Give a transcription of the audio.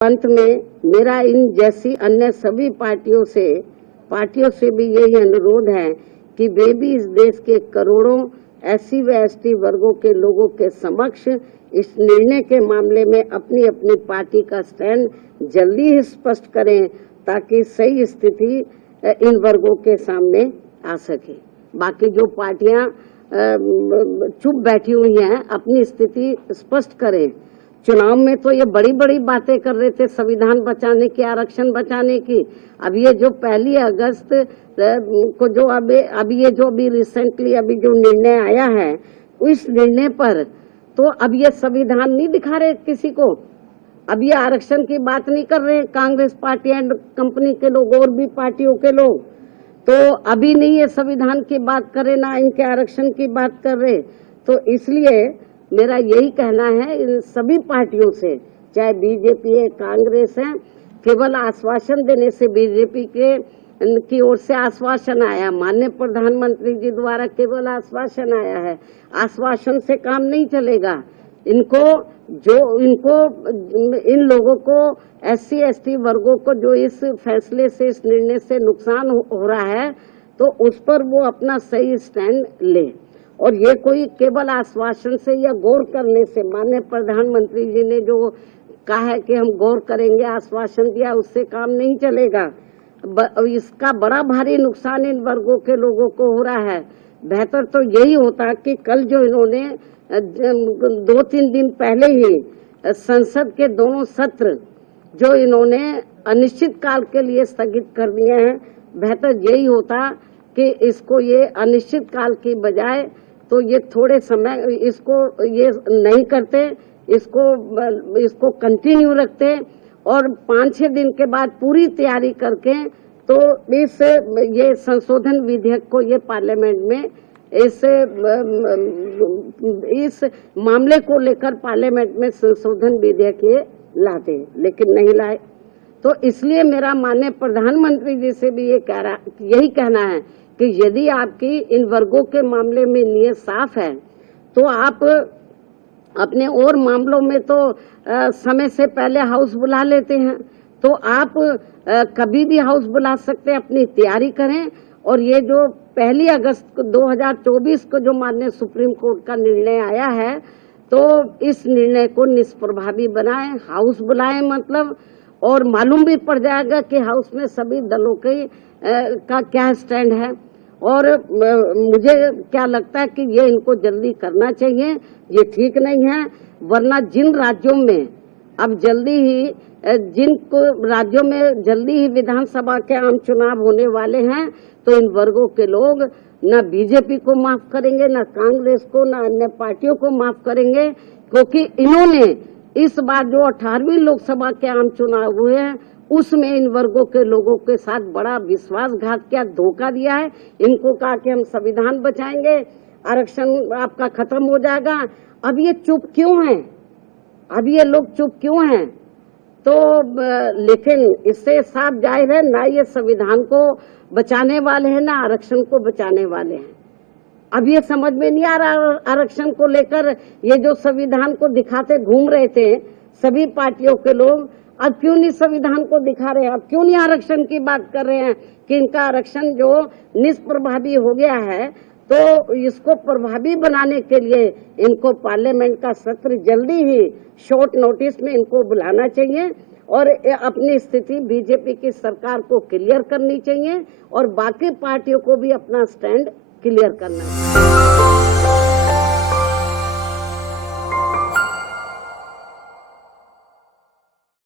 अंत में मेरा इन जैसी अन्य सभी पार्टियों से भी यही अनुरोध है कि वे भी इस देश के करोड़ों SC व ST वर्गों के लोगों के समक्ष इस निर्णय के मामले में अपनी अपनी पार्टी का स्टैंड जल्दी ही स्पष्ट करें, ताकि सही स्थिति इन वर्गों के सामने आ सके। बाकी जो पार्टियां चुप बैठी हुई हैं, अपनी स्थिति स्पष्ट करें। चुनाव में तो ये बड़ी बड़ी बातें कर रहे थे, संविधान बचाने की, आरक्षण बचाने की। अब ये जो 1 अगस्त को जो अभी रिसेंटली अभी जो निर्णय आया है, उस निर्णय पर तो अब ये संविधान नहीं दिखा रहे किसी को। अब ये आरक्षण की बात नहीं कर रहे कांग्रेस पार्टी एंड कंपनी के लोग और भी पार्टियों के लोग, तो अभी नहीं ये संविधान की बात कर रहे, ना इनके आरक्षण की बात कर रहे। तो इसलिए मेरा यही कहना है इन सभी पार्टियों से, चाहे बीजेपी है, कांग्रेस है, केवल आश्वासन देने से बीजेपी की ओर से आश्वासन आया, माननीय प्रधानमंत्री जी द्वारा केवल आश्वासन आया है। आश्वासन से काम नहीं चलेगा। इन लोगों को SC ST वर्गों को जो इस फैसले से, इस निर्णय से नुकसान हो रहा है, तो उस पर वो अपना सही स्टैंड ले। और ये कोई केवल आश्वासन से या गौर करने से, माननीय प्रधानमंत्री जी ने जो कहा है कि हम गौर करेंगे, आश्वासन दिया, उससे काम नहीं चलेगा। इसका बड़ा भारी नुकसान इन वर्गों के लोगों को हो रहा है। बेहतर तो यही होता कि कल जो इन्होंने 2-3 दिन पहले ही संसद के दोनों सत्र जो इन्होंने अनिश्चित काल के लिए स्थगित कर दिए हैं, बेहतर यही होता कि इसको ये अनिश्चित काल की बजाय तो ये थोड़े समय इसको ये नहीं करते, इसको कंटिन्यू रखते और 5-6 दिन के बाद पूरी तैयारी करके तो ये संशोधन विधेयक को ये पार्लियामेंट में इस मामले को लेकर पार्लियामेंट में संशोधन विधेयक ये लाते, लेकिन नहीं लाए। तो इसलिए मेरा माननीय प्रधानमंत्री जी से भी यही कहना है कि यदि आपकी इन वर्गों के मामले में नीयत साफ है, तो आप अपने और मामलों में तो समय से पहले हाउस बुला लेते हैं, तो आप कभी भी हाउस बुला सकते हैं, अपनी तैयारी करें। और ये जो 1 अगस्त 2024 को जो माननीय सुप्रीम कोर्ट का निर्णय आया है, तो इस निर्णय को निष्प्रभावी बनाएं, हाउस बुलाएं मतलब, और मालूम भी पड़ जाएगा कि हाउस में सभी दलों का क्या स्टैंड है। और मुझे क्या लगता है कि ये इनको जल्दी करना चाहिए, ये ठीक नहीं है। वरना जिन राज्यों में अब राज्यों में जल्दी ही विधानसभा के आम चुनाव होने वाले हैं, तो इन वर्गों के लोग न बीजेपी को माफ करेंगे, न कांग्रेस को, न अन्य पार्टियों को माफ करेंगे, क्योंकि इन्होंने इस बार जो 18वीं लोकसभा के आम चुनाव हुए हैं, उसमें इन वर्गों के लोगों के साथ बड़ा विश्वासघात किया, धोखा दिया है। इनको कहा कि हम संविधान बचाएंगे, आरक्षण आपका खत्म हो जाएगा। अब ये चुप क्यों हैं? अब ये लोग चुप क्यों हैं? तो लेकिन इससे साफ जाहिर है, ना ये संविधान को बचाने वाले हैं, ना आरक्षण को बचाने वाले हैं। अब ये समझ में नहीं आ रहा आरक्षण को लेकर, ये जो संविधान को दिखाते घूम रहे थे सभी पार्टियों के लोग, अब क्यों नहीं संविधान को दिखा रहे हैं? अब क्यों नहीं आरक्षण की बात कर रहे हैं कि इनका आरक्षण जो निष्प्रभावी हो गया है, तो इसको प्रभावी बनाने के लिए इनको पार्लियामेंट का सत्र जल्दी ही शॉर्ट नोटिस में इनको बुलाना चाहिए और अपनी स्थिति बीजेपी की सरकार को क्लियर करनी चाहिए और बाकी पार्टियों को भी अपना स्टैंड क्लियर करना चाहिए।